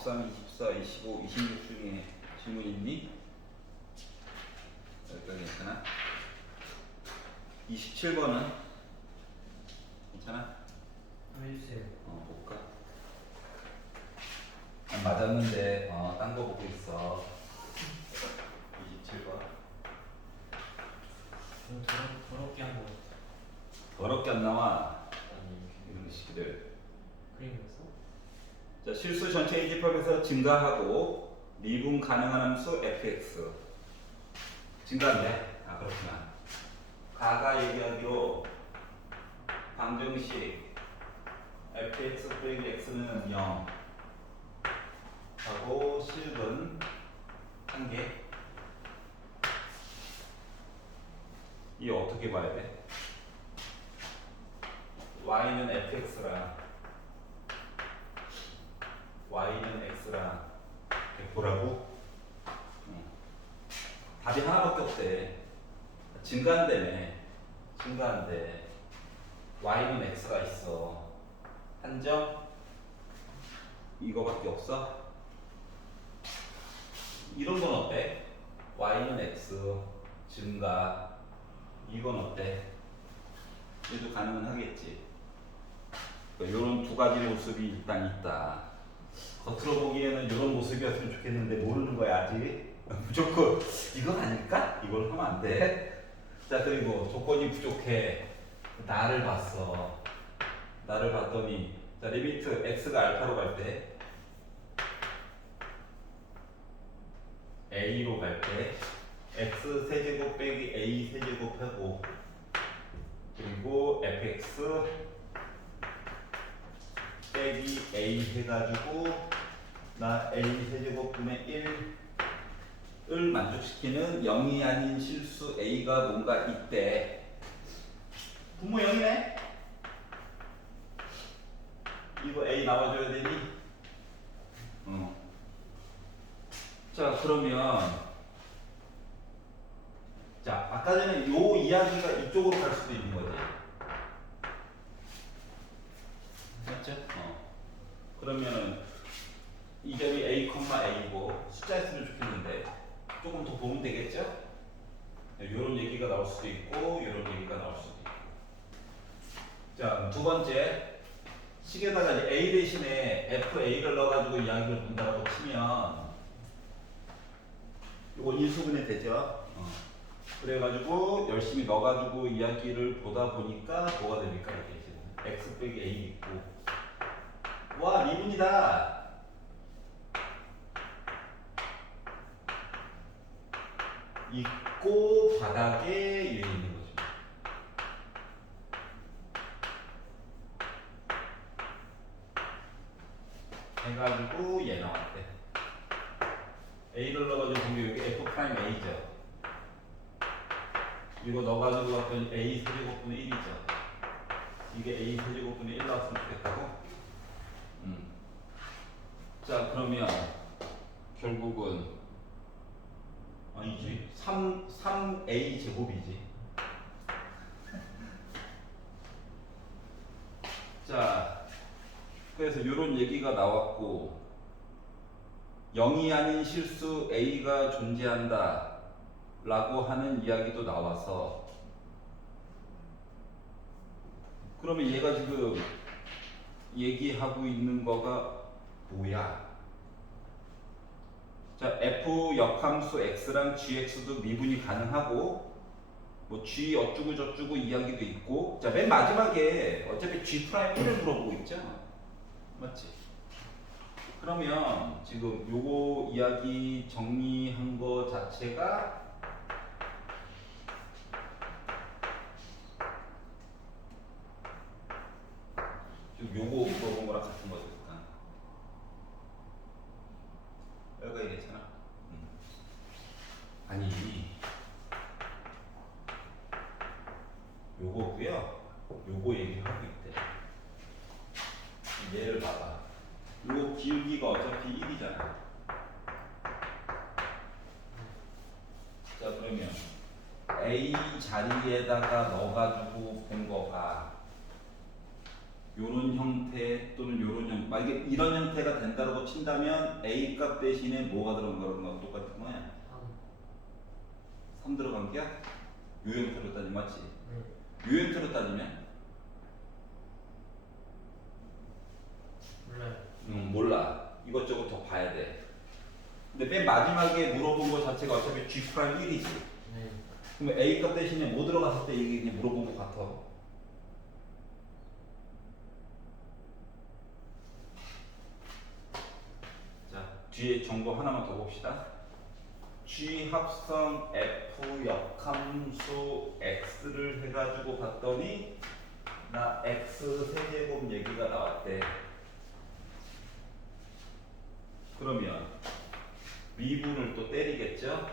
23, 24, 25, 26 중에 질문 있니? 여기까지 괜찮아? 27번은 괜찮아? 해주세요. 볼까? 안 맞았는데 딴 거 보고 있어. 27번. 좀 더럽게 한 거 같아. 더럽게 안 나와. 아니 이런 식들. 그림이었어? 자, 실수 전체 이집합에서 증가하고 미분 가능한 함수 fx. 증가한대? 그렇구나. 가가 얘기하기로 방정식 fx 빼기 x는 0 하고 실은 1개. 이 어떻게 봐야 돼? y는 fx랑 y는 x랑 보라고? 답이 하나밖에 없대. 증가한다며. 증가한대. y는 x가 있어. 한정? 이거밖에 없어? 이런 건 어때? y는 x 증가. 이건 어때? 얘도 가능은 하겠지. 이런 두 가지 모습이 일단 있다. 겉으로 보기에는 이런 모습이었으면 좋겠는데 모르는 거야 아직. 무조건 이건 아닐까? 이걸 하면 안 돼. 자, 그리고 조건이 부족해. 나를 봤어. 나를 봤더니 자, 리미트 x가 알파로 갈 때 a로 갈 때 x 세제곱 빼기 a 세제곱 하고 그리고 fx 빼기 a 해가지고 나 a 세제곱분의 1을 만족시키는 0이 아닌 실수 a가 뭔가 있대. 분모 0이네? 이거 a 나와줘야 되니? 자, 그러면 자, 아까 전에 요 이야기가 이쪽으로 갈 수도 있는 거지. 맞죠? 그러면은 이 점이 a, a고 숫자였으면 좋겠는데 조금 더 보면 되겠죠? 이런 얘기가 나올 수도 있고 이런 얘기가 나올 수도 있고. 자, 두 번째 식에다가 이제 a 대신에 fa를 넣어가지고 이야기를 본다고 치면 이거 인수분해 되죠? 그래가지고 열심히 넣어가지고 이야기를 보다 보니까 뭐가 됩니까? 이렇게 x 빼기 a 있고 와 미분이다. 있고 바닥에 얘 있는 거죠. 해가지고 얘 나왔대. a를 넣어가지고 보면 여기 f 프라임 a죠. 이거 넣어가지고 봤더니 a 세제곱분의 1이죠. 이게 a 세제곱분의 1 나왔으면 좋겠다고? 자, 그러면 결국은 아니지 3a 제곱이지. 자, 그래서 이런 얘기가 나왔고 0이 아닌 실수 a가 존재한다 라고 하는 이야기도 나와서 그러면 얘가 지금 얘기하고 있는 거가 뭐야? 자, f 역함수 x랑 gx도 미분이 가능하고 뭐 g 어쩌고 저쩌고 이야기도 있고 자, 맨 마지막에 어차피 g 프라임 1을 물어보고 있죠? 맞지? 그러면 지금 요거 이야기 정리한 거 자체가 지금 요거 물어본 거랑 같은 거죠. 여기가 괜찮아? 아니 요거고요. 요거 얘기하고 있대. 얘를 봐봐. 요 기울기가 어차피 1이잖아. 자, 그러면 A 자리에다가 넣어가지고 본 거가 요런 형태 또는 요런 형태, 만약에 이런 형태가 된다고 친다면 A 값 대신에 뭐가 들어간 거랑 똑같은 거야? 3 들어간 게야? 요 형태로 따지면 맞지? 네. 요 형태로 따지면? 몰라요. 몰라. 이것저것 더 봐야 돼. 근데 맨 마지막에 물어본 거 자체가 어차피 G'1이지. 네. 그러면 A 값 대신에 뭐 들어갔을 때 이게 그냥 물어본 거 같아. 자, 뒤에 정보 하나만 더 봅시다. G 합성 F 역함수 X를 해가지고 봤더니 나 X 세제곱 얘기가 나왔대. 그러면 미분을 또 때리겠죠?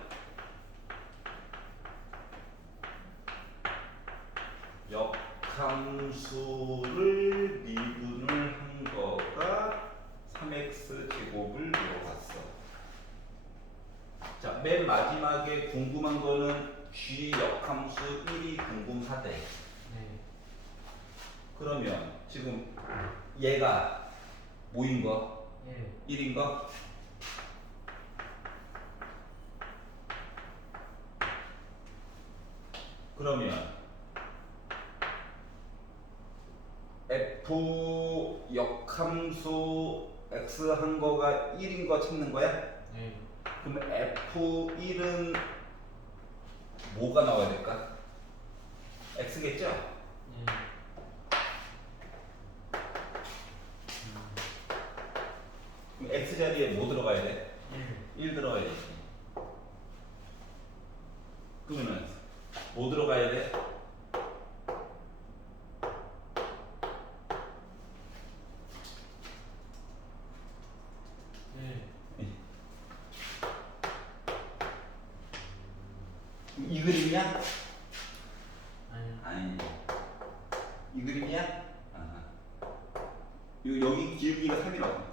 역함수를 미분을 한 거가 3x 제곱을 물어봤어. 자, 맨 마지막에 궁금한 거는 G 역함수 1이 궁금하대. 네. 그러면 지금 얘가 뭐인 거? 예. 1인 거? 그러면 F 역함수 X 한 거가 1인 거 찾는 거야? 네. 그럼 F1은 뭐가 나와야 될까? X겠죠? 네. 그럼 X 자리에 뭐 들어가야 돼? 1. 1 들어가야 돼. 그러면 뭐 들어가야 돼? 네. 이 그림이야? 아니요. 아니. 이 그림이야? 아. 여기 기울기가 3이라고.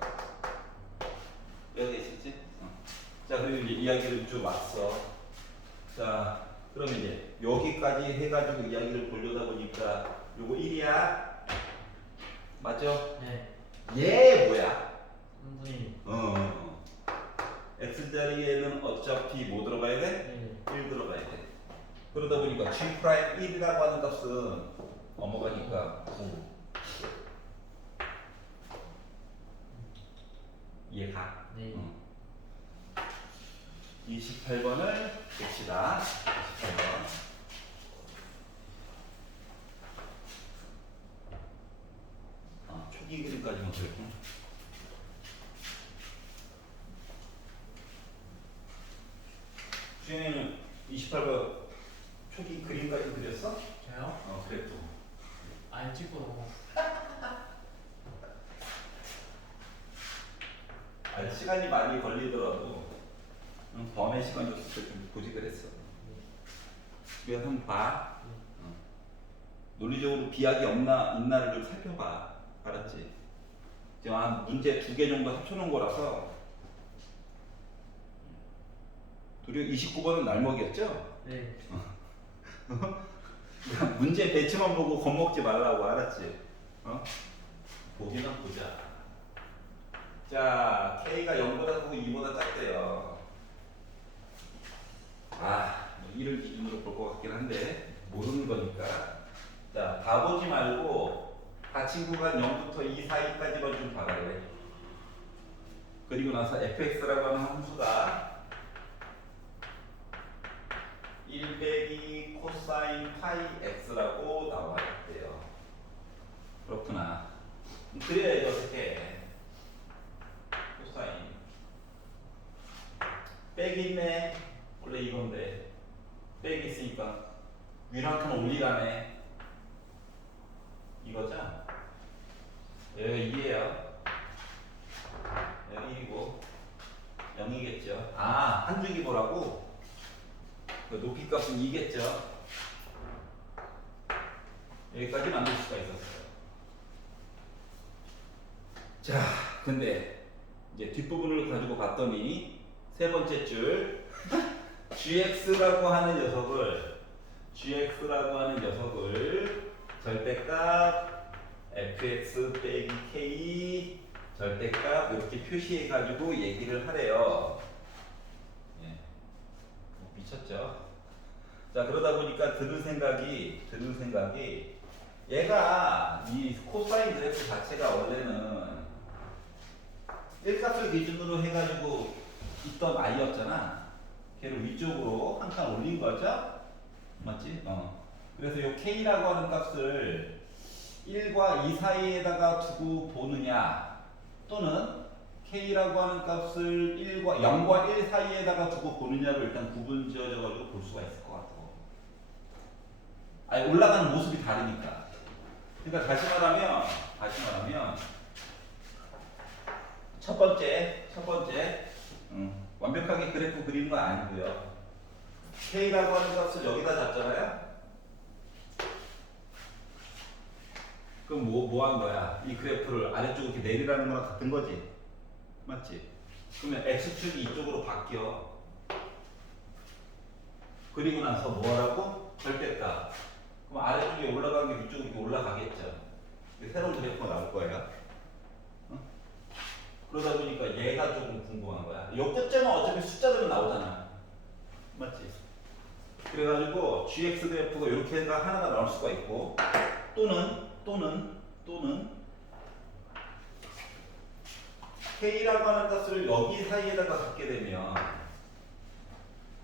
여기 있었지? 자, 그리고 이제 이야기를 쭉 왔어. 자, 그러면 이제 여기까지 해가지고 이야기를 보려다 보니까 요거 1이야. 맞죠? 네. 얘 뭐야? 3분의 X 자리에는 어차피 뭐 들어가야 돼? 1. 1 들어가야 돼. 그러다 보니까 G'1이라고 하는 값은 넘어가니까 9. 이해가? 네. 28번을 봅시다. 28번. 초기 그림까지만 그랬고. 주연이는 28번 초기 그림까지 그렸어? 저요? 그랬고. 안 찍고 넘어갔어. 시간이 많이 걸리더라도 범의 시간 줬을 때 좀 보지 그랬어. 그래서 한번 봐. 논리적으로 비약이 있나를 좀 살펴봐. 알았지? 지금 한 문제 2개 정도 합쳐놓은 거라서. 도리어 29번은 날먹이었죠? 네. 문제 배치만 보고 겁먹지 말라고. 알았지? 보기나 보자. 자, K가 0보다 크고 2보다 작대요. 뭐 1을 기준으로 볼 것 같긴 한데 모르는 거니까. 자, 다 보지 말고 가치 구간 0부터 2 사이까지만 좀 봐달래. 그리고 나서 fx라고 하는 함수가 1 빼기 코사인 파이 x라고 나와 있대요. 그렇구나. 그래야 어떻게 코사인 빼기 있네. 원래 이건데 빼기 있으니까 위로 한 칸 올리라네. 이거죠? 여기 2예요. 여기 1이고 0이겠죠. 한 줄기 보라고? 그 높이 값은 2겠죠. 여기까지 만들 수가 있었어요. 자, 근데 이제 뒷부분을 가지고 봤더니 세 번째 줄 gx라고 하는 녀석을 절대값 fx 빼기 k 절대값 이렇게 표시해가지고 얘기를 하래요. 예. 미쳤죠? 자, 그러다 보니까 드는 생각이 얘가 이 코사인 그래프 자체가 원래는 1값을 기준으로 해가지고 있던 i였잖아. 걔를 위쪽으로 한 칸 올린 거죠? 맞지? 그래서 이 k라고 하는 값을 1과 2 사이에다가 두고 보느냐, 또는 k라고 하는 값을 0과 1 사이에다가 두고 보느냐를 일단 구분 지어져가지고 볼 수가 있을 것 같고. 아니, 올라가는 모습이 다르니까. 그러니까 다시 말하면 첫 번째, 완벽하게 그래프 그리는 건 아니고요. k라고 하는 값을 여기다 잡잖아요. 그럼 뭐 한 거야? 이 그래프를 아래쪽으로 이렇게 내리라는 거랑 같은 거지? 맞지? 그러면 x축이 이쪽으로 바뀌어. 그리고 나서 뭐 하라고? 절대값. 그럼 아래쪽에 올라가는 게 위쪽으로 이렇게 올라가겠죠. 새로운 그래프가 나올 거예요. 그러다 보니까 얘가 조금 궁금한 거야. 요 끝점은 어차피 숫자들은 나오잖아. 맞지? 그래가지고 gx 그래프가 이렇게 하나가 나올 수가 있고, 또는 k라고 하는 값을 여기 사이에다가 갖게 되면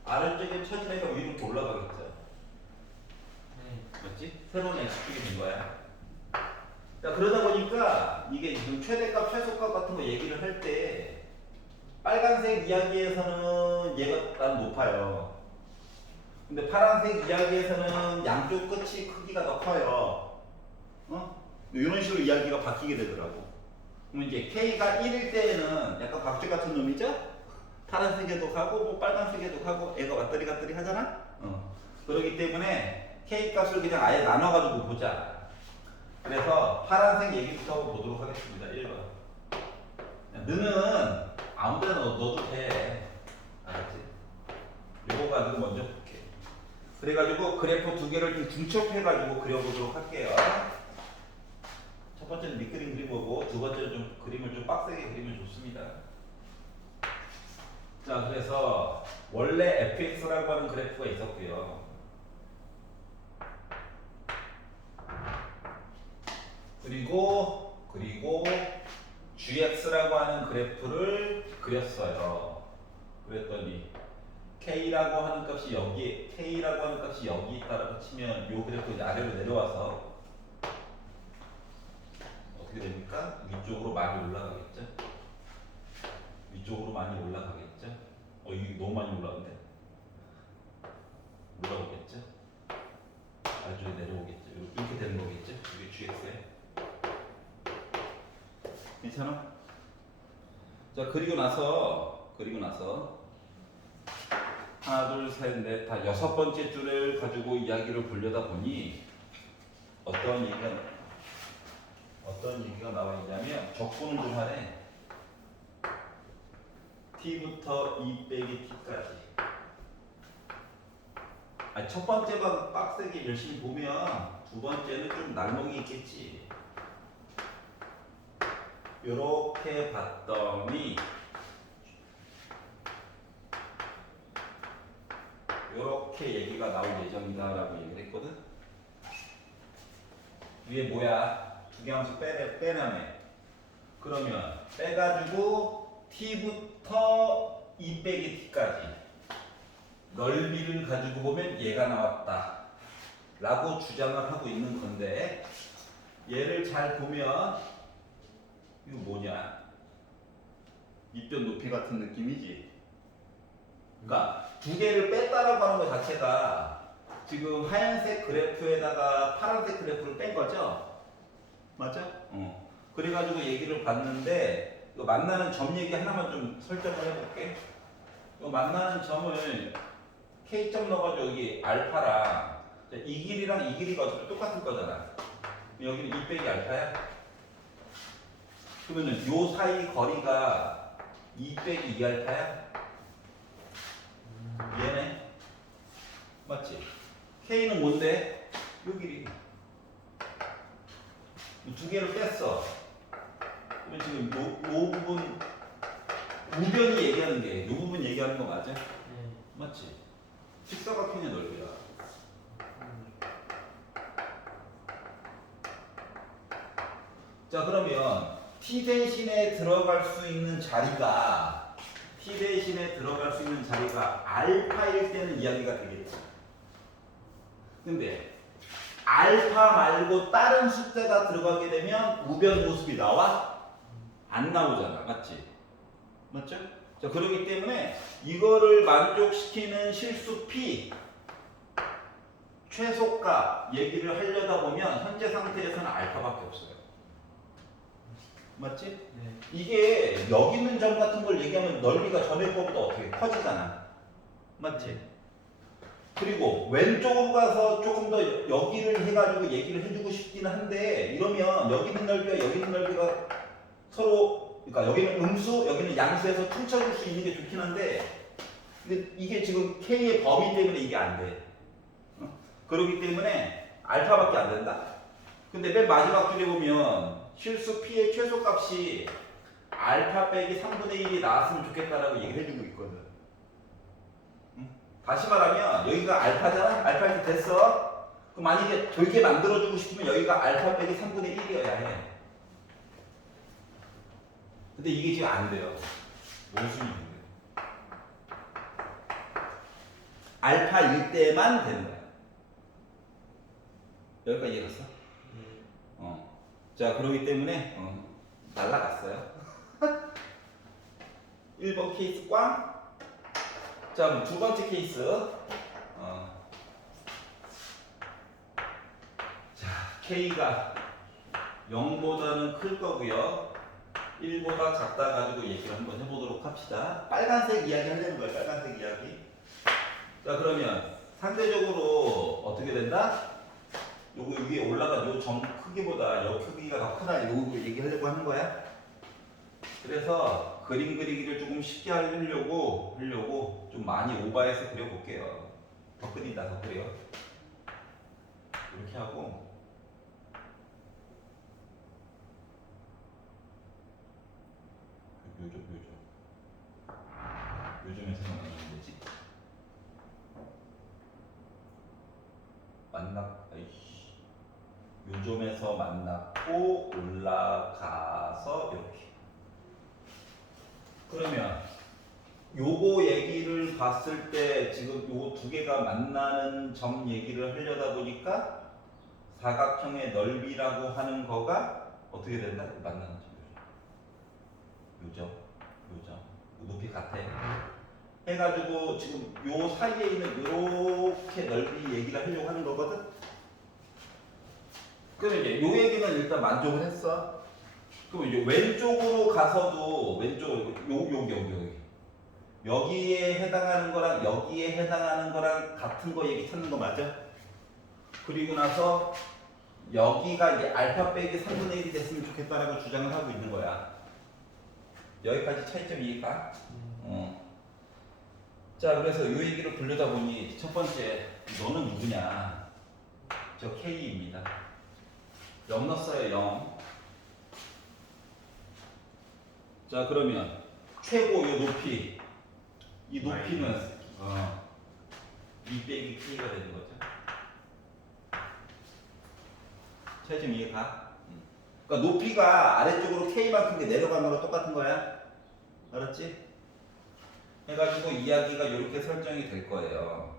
아래쪽에 처진 애가 위로 이렇게 올라가겠죠. 네. 맞지? 새로운 x축이 된 거야. 자, 그러다 보니까 이게 지금 최대값, 최소값 같은 거 얘기를 할 때 빨간색 이야기에서는 얘가 난 높아요. 근데 파란색 이야기에서는 양쪽 끝이 크기가 더 커요. 이런 식으로 이야기가 바뀌게 되더라고. 그럼 이제 K가 1일 때에는 약간 박쥐 같은 놈이죠? 파란색에도 가고 뭐 빨간색에도 가고 애가 왔다리 갔다리 하잖아? 그렇기 때문에 K 값을 그냥 아예 나눠가지고 보자. 그래서 파란색 얘기부터 보도록 하겠습니다. 1번. 너는 아무데나 넣어도 돼. 알았지? 요거 가지고 먼저 볼게. 그래가지고 그래프 두 개를 좀 중첩해가지고 그려보도록 할게요. 첫 번째는 밑그림 그려보고 두 번째는 좀 그림을 좀 빡세게 그리면 좋습니다. 자, 그래서 원래 fx라고 하는 그래프가 있었고요. 그리고 gx라고 하는 그래프를 그렸어요. 그랬더니 k라고 하는 값이 여기 있다라고 치면 요 그래프 이제 아래로 내려와서 어떻게 됩니까? 위쪽으로 많이 올라가겠죠? 이게 너무 많이 올라가는데? 올라오겠죠? 아래쪽에 내려오겠죠? 이렇게 되는 거겠죠? 이게 gx에. 괜찮아? 자, 그리고 나서 하나, 둘, 셋, 넷, 다 여섯 번째 줄을 가지고 이야기를 보려다 보니 어떤 얘기가 나와 있냐면 적분을 좀 하래. t부터 2 빼기 t까지. 첫 번째가 빡세게 열심히 보면 두 번째는 좀 날먹이 있겠지. 요렇게 봤더니 요렇게 얘기가 나올 예정이다 라고 얘기를 했거든. 위에 뭐야? 두 개 함수 빼라며. 그러면 빼가지고 t부터 2 빼기 t까지 넓이를 가지고 보면 얘가 나왔다 라고 주장을 하고 있는 건데, 얘를 잘 보면 이거 뭐냐? 밑변 높이 같은 느낌이지. 그러니까 두 개를 뺐다라고 하는 것 자체가 지금 하얀색 그래프에다가 파란색 그래프를 뺀 거죠? 맞아? 그래가지고 얘기를 봤는데, 이거 만나는 점 얘기 하나만 좀 설정을 해볼게. 이거 만나는 점을 K점 넣어가지고 여기 알파랑 이 길이랑 이 길이가 어차피 똑같을 거잖아. 여기는 2 빼기 알파야? 그러면은 요 사이 거리가 2 빼기 2 알파야? 얘네? 맞지? K는 뭔데? 요 길이. 두 개를 뺐어. 그러면 지금 요 부분 우변이 얘기하는 게 이 부분 얘기하는 거 맞아? 네. 맞지? 직사각형의 넓이야. 자 그러면 t 대신에 들어갈 수 있는 자리가 알파일 때는 이야기가 되겠지. 근데 알파 말고 다른 숫자가 들어가게 되면 우변 모습이 나와? 안 나오잖아. 맞지? 맞죠? 자 그렇기 때문에 이거를 만족시키는 실수 P 최소값 얘기를 하려다 보면 현재 상태에서는 알파밖에 없어요. 맞지? 네. 이게 여기 있는 점 같은 걸 얘기하면 넓이가 전에 거보다 어떻게 커지잖아. 맞지? 그리고 왼쪽으로 가서 조금 더 여기를 해가지고 얘기를 해주고 싶기는 한데 이러면 여기 있는 넓이와 여기 있는 넓이가 서로 그러니까 여기는 음수 여기는 양수에서 퉁쳐줄 수 있는 게 좋긴 한데 근데 이게 지금 K의 범위 때문에 이게 안 돼. 그렇기 때문에 알파밖에 안 된다. 근데 맨 마지막 줄에 보면 실수 P의 최소값이 알파 빼기 3분의 1이 나왔으면 좋겠다라고 얘기를 해주고 있거든. 다시 말하면 여기가 알파잖아? 알파 이렇게 됐어? 그럼 만약에 돌게 만들어주고 싶으면 여기가 알파 빼기 3분의 1이어야 해. 근데 이게 지금 안 돼요. 모순이 돼. 알파일 때만 되는 거야. 여기까지 이해갔어? 네. 자, 그러기 때문에 날라갔어요. 1번 케이스 꽝. 자, 그럼 두 번째 케이스. 자, K가 0보다는 클 거고요. 1보다 작다 가지고 얘기를 한번 해보도록 합시다. 빨간색 이야기 하려는 거예요. 빨간색 이야기. 자, 그러면 상대적으로 어떻게 된다? 요거 위에 올라간 요 점 크기보다 요 크기가 더 크다. 요거 얘기하려고 하는 거야. 그래서 그림 그리기를 조금 쉽게 하려고 좀 많이 오버해서 그려볼게요. 더 그린다, 더 그려. 이렇게 하고. 요즘에서 만나면 되지. 요점에서 만났고 올라가서 이렇게. 그러면 요거 얘기를 봤을 때 지금 요거 두 개가 만나는 점 얘기를 하려다 보니까 사각형의 넓이라고 하는 거가 어떻게 된다? 만나는 점. 요점. 높이 같아. 해가지고 지금 요 사이에 있는 요렇게 넓이 얘기를 하려고 하는 거거든? 그럼 이제 요 얘기는 일단 만족을 했어. 그럼 이제 왼쪽으로 가서도 왼쪽으로 여기 여기에 해당하는 거랑 여기에 해당하는 거랑 같은 거 얘기 찾는 거 맞아? 그리고 나서 여기가 이제 알파 빼기 3분의 1이 됐으면 좋겠다라고 주장을 하고 있는 거야. 여기까지 차이점 이해가? 자, 그래서 이 얘기를 불려다 보니 첫 번째, 너는 누구냐? 저 K입니다. 0 넣었어요, 0. 자, 그러면 최고 이 높이, 이 높이는 2 빼기 K가 되는 거죠. 차이점 이해가? 그러니까 높이가 아래쪽으로 K만큼 내려가는 거랑 똑같은 거야. 알았지? 해가지고 이야기가 이렇게 설정이 될 거예요.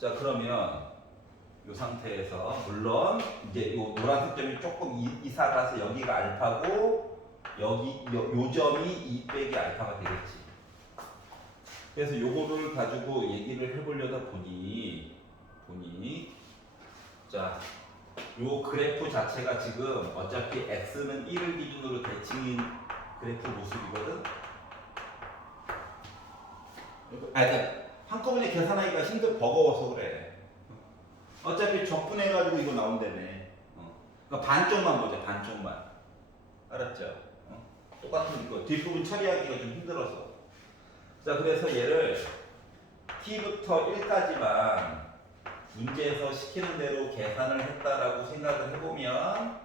자, 그러면 이 상태에서 물론 이제 요 노란색 점이 조금 이사 가서 여기가 알파고 여기 요 점이 2 빼기 알파가 되겠지. 그래서 요거를 가지고 얘기를 해보려다 보니 자, 요 그래프 자체가 지금 어차피 x는 1을 기준으로 대칭인 그래프 모습이거든. 그러니까 한꺼번에 계산하기가 버거워서 그래. 어차피 적분해가지고 이거 나온다며. 그러니까 반쪽만 보자, 반쪽만. 알았죠? 똑같은 이거 뒷부분 처리하기가 좀 힘들어서. 자, 그래서 얘를 t부터 1까지만 문제에서 시키는 대로 계산을 했다라고 생각을 해보면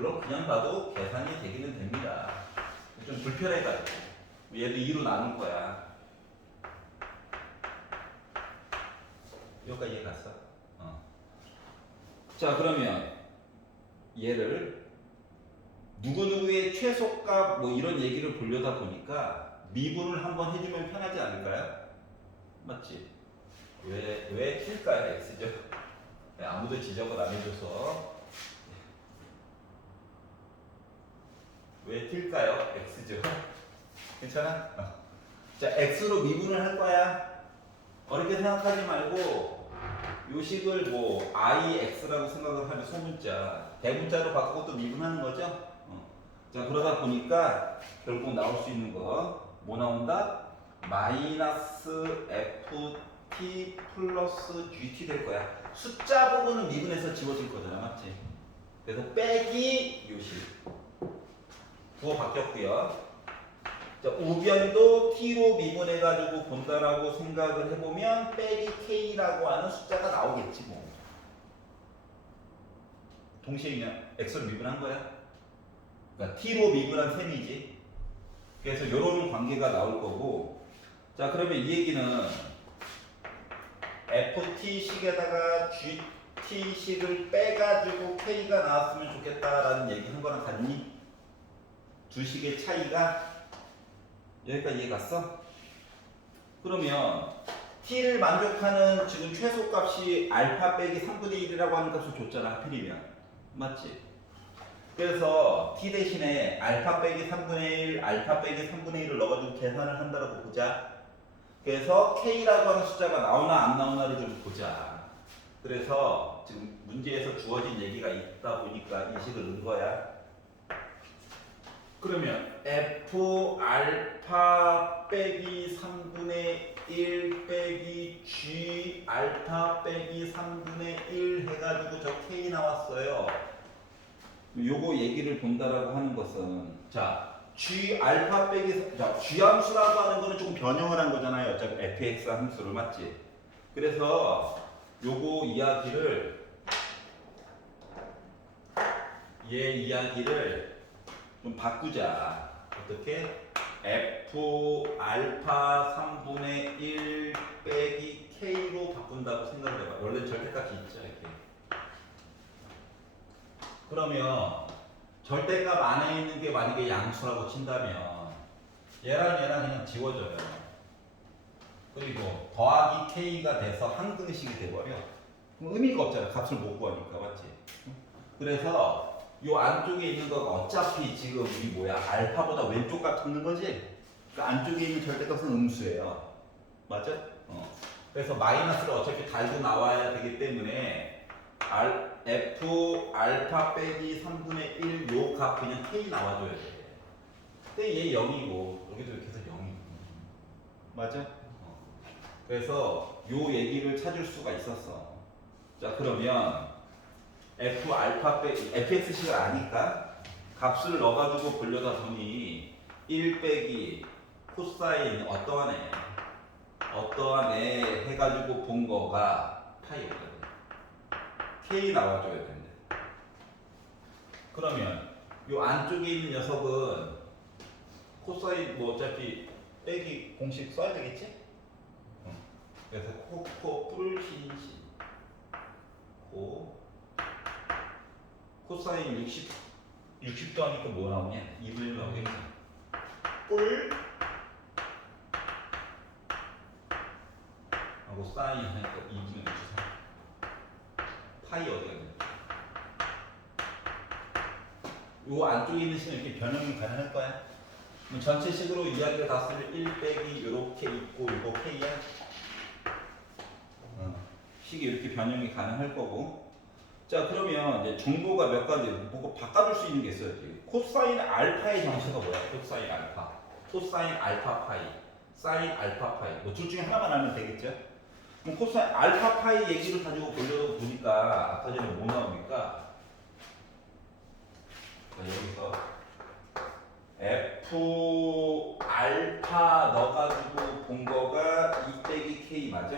물론 그냥 봐도 계산이 되기는 됩니다. 좀 불편해가지고 얘도 2로 나눌 거야. 여기까지 이해 갔어? 자, 그러면 얘를 누구누구의 최소값 뭐 이런 얘기를 보려다 보니까 미분을 한번 해주면 편하지 않을까요? 맞지? 왜 튈까요? X죠? 아무도 지적을 안 해줘서 왜 튈까요? X죠? 괜찮아? 자, X로 미분을 할 거야. 어렵게 생각하지 말고 요 식을 뭐 IX라고 생각을 하면 소문자, 대문자로 바꾸고 또 미분하는 거죠? 자, 그러다 보니까 결국 나올 수 있는 거 뭐 나온다? 마이너스 FT 플러스 GT 될 거야. 숫자 부분은 미분해서 지워질 거잖아, 맞지? 그래서 빼기 요식 그거 바뀌었고요. 자, 우변도 t로 미분해가지고 본다라고 생각을 해보면 빼기 k라고 하는 숫자가 나오겠지 뭐. 동시에 그냥 x로 미분한 거야. 그러니까 t로 미분한 셈이지. 그래서 이런 관계가 나올 거고. 자, 그러면 이 얘기는 ft식에다가 gt식을 빼가지고 k가 나왔으면 좋겠다라는 얘기 한 거랑 같니? 두 식의 차이가 여기까지 이해 갔어? 그러면 t를 만족하는 지금 최소값이 알파 빼기 3분의 1이라고 하는 값을 줬잖아, 하필이면. 맞지? 그래서 t 대신에 알파 빼기 3분의 1, 알파 빼기 3분의 1을 넣어가지고 계산을 한다고 보자. 그래서 k라고 하는 숫자가 나오나 안 나오나를 좀 보자. 그래서 지금 문제에서 주어진 얘기가 있다 보니까 이 식을 넣은 거야. 그러면 f 알파 빼기 3분의 1 빼기 g 알파 빼기 3분의 1 해가지고 저 k 나왔어요. 요거 얘기를 본다라고 하는 것은 자 g 알파 빼기 자 g 함수라고 하는 거는 조금 변형을 한 거잖아요. 어차피 fx 함수를 맞지? 그래서 요거 이야기를 얘 이야기를 좀 바꾸자. 어떻게? f 알파 3분의 1 빼기 k로 바꾼다고 생각을 해봐. 원래 절대값이 있죠, 이렇게. 그러면 절대값 안에 있는 게 만약에 양수라고 친다면 얘랑 얘랑 그냥 지워져요. 그리고 더하기 k가 돼서 한근식이 돼버려. 그럼 의미가 없잖아. 값을 못 구하니까, 맞지? 그래서 요 안쪽에 있는 건 어차피 지금 이 뭐야 알파보다 왼쪽 값 찾는 거지? 그 안쪽에 있는 절대값은 음수예요. 맞아? 그래서 마이너스를 어차피 달고 나와야 되기 때문에 f 알파 빼기 3분의 1 요 값 그냥 k 나와줘야 돼. 근데 얘 0이고 여기도 이렇게 해서 0이고 맞아? 그래서 요 얘기를 찾을 수가 있었어. 자, 그러면 f 알파 빼기 fx식을 아니까 값을 넣어가지고 보려다 보니 1 빼기 코사인 어떠한 애 해가지고 본 거가 파이였거든. k 나와줘야 된대. 그러면 요 안쪽에 있는 녀석은 코사인 뭐 어차피 빼기 공식 써야 되겠지? 그래서 코코 뿔신신 코사인 60도 하니까 뭐 나오냐? 2분의 1 나오겠지? 뿔 하고 사인 하니까 2분의 1 파이 어디가 있냐? 요 안쪽에 있는 식은 이렇게 변형이 가능할 거야. 그럼 전체식으로 이야기를 다 쓰면 1 빼기 요렇게 있고 요거 k야. 식이 이렇게 변형이 가능할 거고. 자, 그러면 이제 정보가 몇 가지 뭐가 바꿔줄 수 있는 게 있어야지. 코사인 알파의 정체가 뭐야? 코사인 알파, 코사인 알파 파이, 사인 알파 파이. 뭐 둘 중에 하나만 알면 되겠죠? 그럼 코사인 알파 파이 얘기를 가지고 보려고 보니까 아까 전에 뭐 나옵니까? 자, 여기서 f 알파 넣어가지고 본 거가 2 빼기 k 맞아?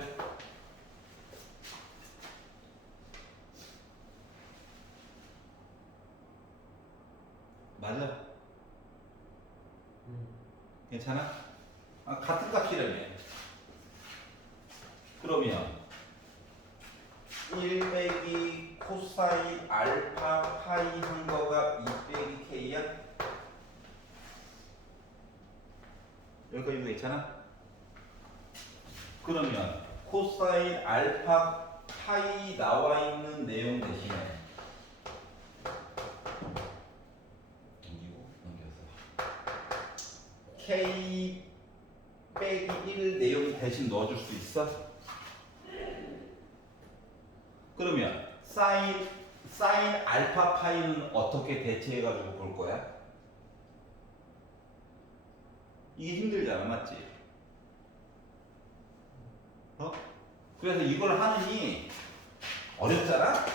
괜찮아? 아, 같은 값이라며. 그러면 1 빼기 코사인 알파 파이 한 거가 2 빼기 k야? 여기까지도 괜찮아? 그러면 코사인 알파 파이 나와 있는 내용 대신에 넘겨서 k 빼기 1 내용 대신 넣어줄 수 있어? 그러면 사인 알파 파이는 어떻게 대체해가지고 볼 거야? 이게 힘들잖아, 맞지? 어? 그래서 이걸 하느니 어렵잖아?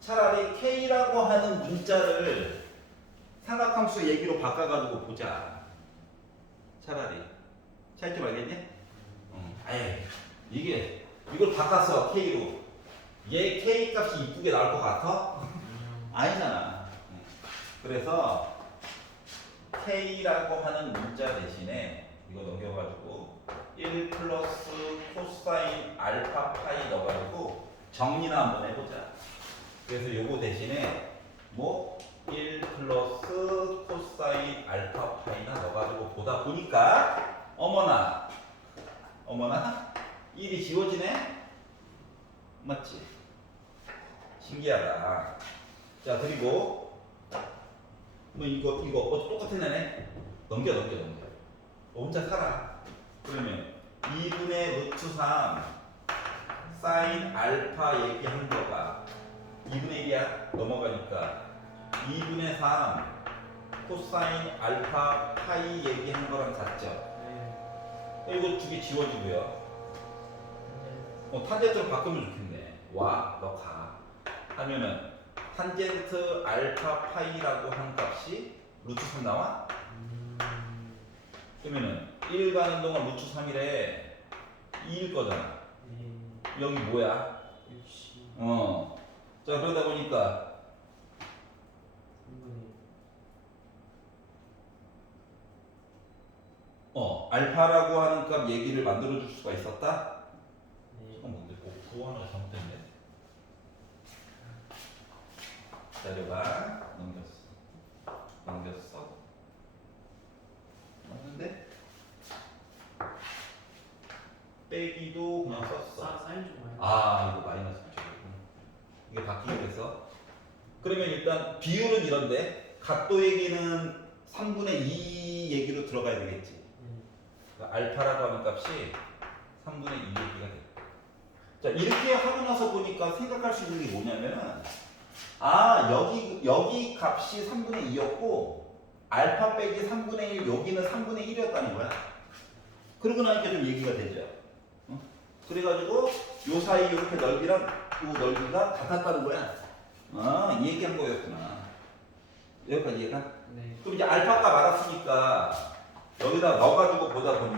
차라리 K라고 하는 문자를 삼각함수 얘기로 바꿔가지고 보자. 차라리. 차이점 알겠니? 아예 이걸 바꿨어 K로. 얘 K 값이 이쁘게 나올 것 같아? 아니잖아. 그래서 K라고 하는 문자 대신에 이거 넘겨가지고 1 플러스 코사인 알파 파이 넣어가지고 정리나 한번 해보자. 그래서 요거 대신에 뭐 1 플러스 코사인 알파 파이나 넣어가지고 보다 보니까 어머나 1이 지워지네? 맞지? 신기하다. 자, 그리고 뭐 이거 똑같은 애네. 넘겨. 혼자 살아. 그러면 2분의 루트 3 사인 알파 얘기한 거가 2분의 1이야. 넘어가니까 2분의 3 코사인 알파 파이 얘기한 거랑 같죠? 네. 이거 두 개 지워지고요. 탄젠트로 바꾸면 좋겠네. 와, 너 가. 하면은 탄젠트 알파 파이라고 한 값이 루트 3 나와? 그러면은 1 가는 동안 루트 3이래 2일 거잖아. 여기 뭐야? 60. 자, 그러다 보니까 알파라고 하는 값 얘기를 만들어 줄 수가 있었다? 잠깐 뭔데? 그거 하나 잘못됐네. 기다려봐. 넘겼어. 맞는데? 빼기도 그냥 썼어. 사인 좀 많이. 이거 마이너스 붙여줬구나. 이게 바뀌게 돼서. 그러면 일단 비율은 이런데 각도 얘기는 3분의 2 얘기로 들어가야 되겠지. 그러니까 알파라고 하는 값이 3분의 2 얘기가 돼. 자, 이렇게 하고 나서 보니까 생각할 수 있는 게 뭐냐면은 여기 값이 3분의 2였고 알파 빼기 3분의 1 여기는 3분의 1이었다는 거야. 그러고 나니까 좀 얘기가 되죠. 그래가지고 요 사이 이렇게 넓이랑 요 넓이가 같았다는 거야. 이 얘기한 거였구나. 여기까지 이해가? 네. 그럼 이제 알파 값 알았으니까 여기다 넣어가지고 보다 보니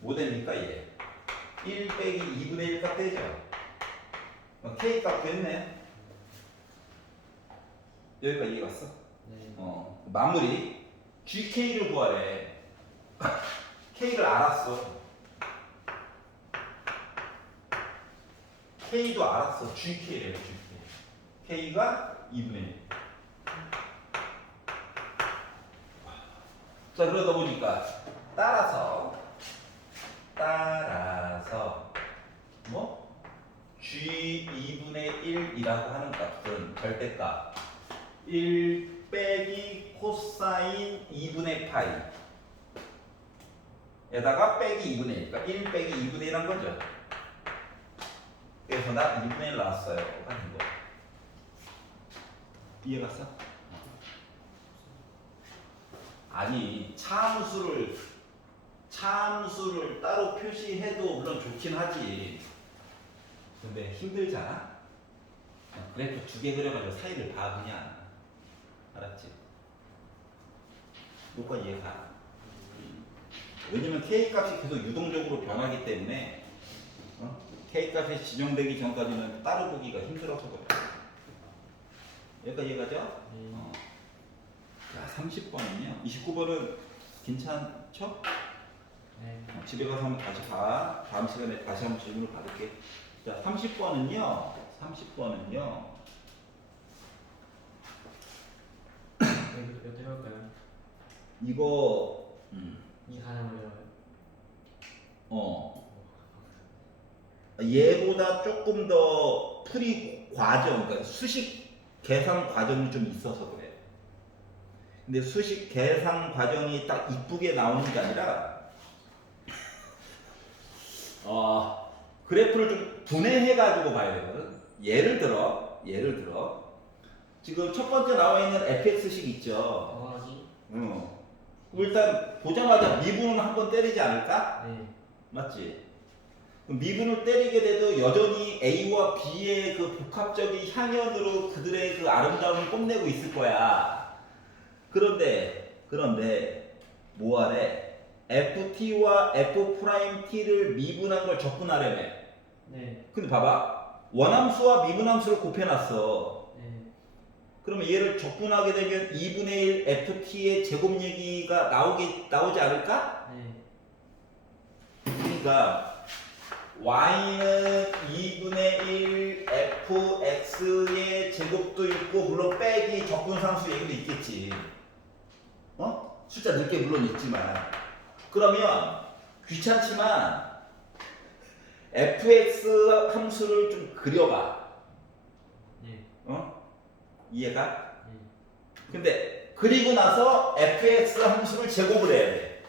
뭐 됩니까 얘? 1 빼기 2분의 1 값 되죠? K 값 됐네. 여기까지 이해 갔어? 네. 마무리. GK를 구하래. K를 알았어. K도 알았어. GK래요, GK. K가 2분의 1. 자, 그러다 보니까 따라서 뭐? G 2분의 1이라고 하는 값은 절대값 1 빼기 코사인 2분의 파이 에다가 빼기 2분의 1, 그러니까 1 빼기 2분의 1한 거죠. 그래서 나 2분의 1 나왔어요 하는 거. 이해갔어? 아니 차함수를 따로 표시해도 물론 좋긴 하지. 근데 힘들잖아. 그래프 두 개 그려가지고 사이를 봐 그냥. 알았지? 여기까지 이해가. 왜냐면 K 값이 계속 유동적으로 변하기 때문에 K 값이 지정되기 전까지는 따로 보기가 힘들어서 그래. 여기까지 이해가죠? 자, 30번은요. 29번은 괜찮죠? 네. 집에 가서 한번 다시 봐. 다음 시간에 다시 한번 질문을 받을게. 자, 30번은요. 30번은요. 여기도 해볼까요? 이거 이 가장 어려워요. 얘보다 조금 더 풀이 과정, 그러니까 수식 계산 과정이 좀 있어서 그래. 근데 수식 계산 과정이 딱 이쁘게 나오는 게 아니라 그래프를 좀 분해해 가지고 봐야 되거든. 예를 들어 지금 첫 번째 나와 있는 fx식 있죠. 뭐하지? 일단 보자마자 미분은 한번 때리지 않을까? 네. 맞지? 그럼 미분을 때리게 돼도 여전히 A와 B의 그 복합적인 향연으로 그들의 그 아름다움을 뽐내고 있을 거야. 그런데 뭐하래? FT와 F'T를 미분한 걸 접근하려면. 네. 근데 봐봐. 원함수와 미분함수를 곱해놨어. 네. 그러면 얘를 접근하게 되면 2분의 1 FT의 제곱 얘기가 나오지 않을까? 네. 그러니까 y는 2분의 1 fx의 제곱도 있고 물론 빼기 적분상수 얘기도 있겠지. 숫자 넣게 물론 있지만 그러면 귀찮지만 fx 함수를 좀 그려봐. 네. 이해가? 네. 근데 그리고 나서 fx 함수를 제곱을 해야 돼.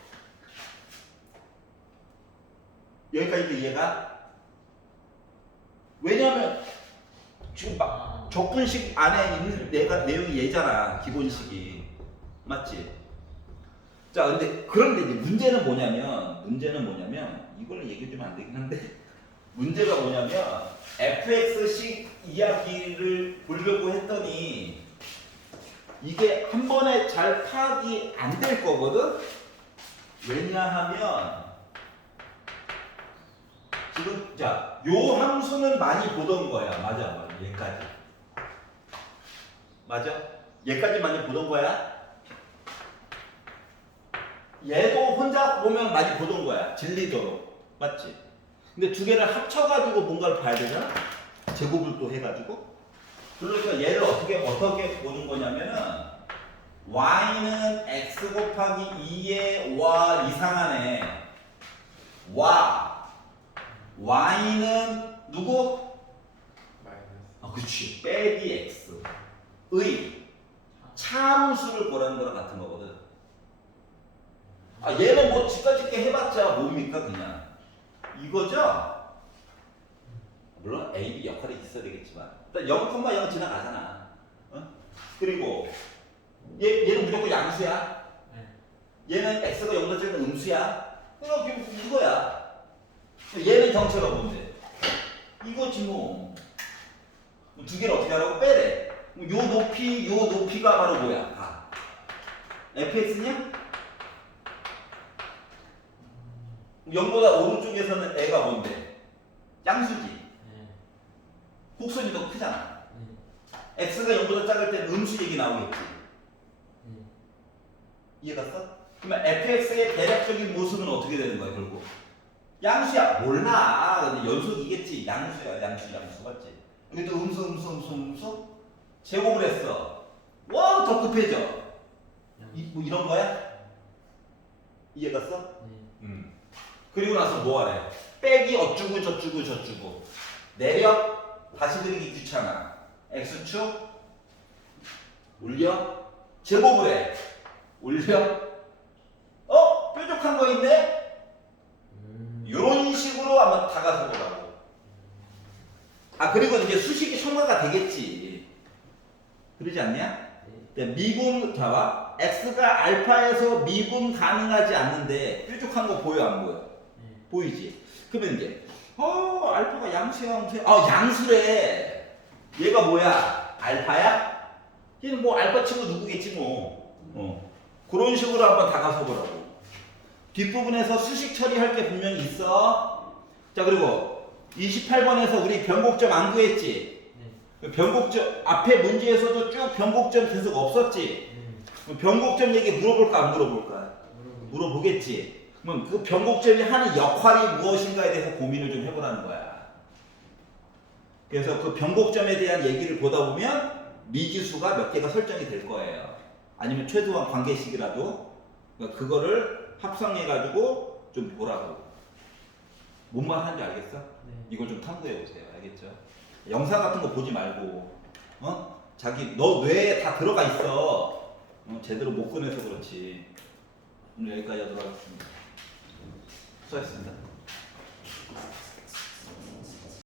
여기까지도 이해가? 왜냐하면 지금 막 적분식 안에 있는 내용이 얘잖아. 기본식이. 맞지? 자, 그런데 이제 문제는 뭐냐면 이걸 얘기해주면 안 되긴 한데 문제가 뭐냐면 fx식 이야기를 보려고 했더니 이게 한 번에 잘 파악이 안 될 거거든? 왜냐하면 지금 자, 요 함수는 많이 보던 거야. 맞아. 얘까지. 맞아? 얘까지 많이 보던 거야. 얘도 혼자 보면 많이 보던 거야. 진리도록. 맞지? 근데 두 개를 합쳐가지고 뭔가를 봐야 되잖아? 제곱을 또 해가지고. 그러니까 얘를 어떻게 보는 거냐면은 y는 x 곱하기 2의 와 이상하네. y는 누구? 마이너스. 그치. 빼기 x의 차함수를 보라는 거랑 같은 거거든. 얘는 뭐 집까짓게 해봤자 뭡니까 그냥 이거죠? 물론 A, B 역할이 있어야 되겠지만 일단 0,0 지나가잖아. 그리고 얘는 무조건 양수야. 네. 얘는 x가 0보다 작은 음수야. 그러니까 이거야. 얘는 정체가 뭔데? 이거지 뭐. 두 개를 어떻게 하라고? 빼래. 요 높이가 바로 뭐야? fx냐? 0보다 오른쪽에서는 애가 뭔데? 양수지. 네. 곡선이 더 크잖아. 네. x가 0보다 작을 땐 음수 얘기 나오겠지. 네. 이해갔어? 그러면 fx의 대략적인 모습은 어떻게 되는 거야 결국? 양수야. 몰라. 근데 연속이겠지. 양수야. 양수 맞지? 여기도 음수 제곱을 했어. 와, 더 급해져. 뭐 이런 거야? 이해갔어? 네. 그리고 나서 뭐 하래? 빼기 어쩌고 저쩌고 내려 다시 그리기 귀찮아. x축 올려 제곱을 해. 올려 뾰족한 거 있네? 이런 식으로 한번 다가서 보라고. 그리고 이제 수식이 첨가가 되겠지. 그러지 않냐? 네. 미분 봐봐. x가 알파에서 미분 가능하지 않는데 뾰족한 거 보여 안 보여? 네. 보이지? 그러면 이제 알파가 양수야. 양수래. 얘가 뭐야? 알파야? 얘는 뭐 알파 치고 누구겠지 뭐. 그런 식으로 한번 다가서 보라고. 뒷부분에서 수식 처리할 게 분명히 있어. 자, 그리고 28번에서 우리 변곡점 안 구했지? 네. 변곡점 앞에 문제에서도 쭉 변곡점 계속 없었지? 네. 변곡점 얘기 물어볼까 안 물어볼까? 물어보세요. 물어보겠지. 그러면 그 변곡점이 하는 역할이 무엇인가에 대해서 고민을 좀 해보라는 거야. 그래서 그 변곡점에 대한 얘기를 보다 보면 미지수가 몇 개가 설정이 될 거예요. 아니면 최소한 관계식이라도. 그러니까 그거를 합성해가지고 좀 보라고. 뭔 말 하는지 알겠어? 네. 이걸 좀 탐구해 보세요. 알겠죠? 영상 같은 거 보지 말고, 자기 너 뇌에 다 들어가 있어. 제대로 못 꺼내서 그렇지. 오늘 여기까지 하도록 하겠습니다. 수고하셨습니다.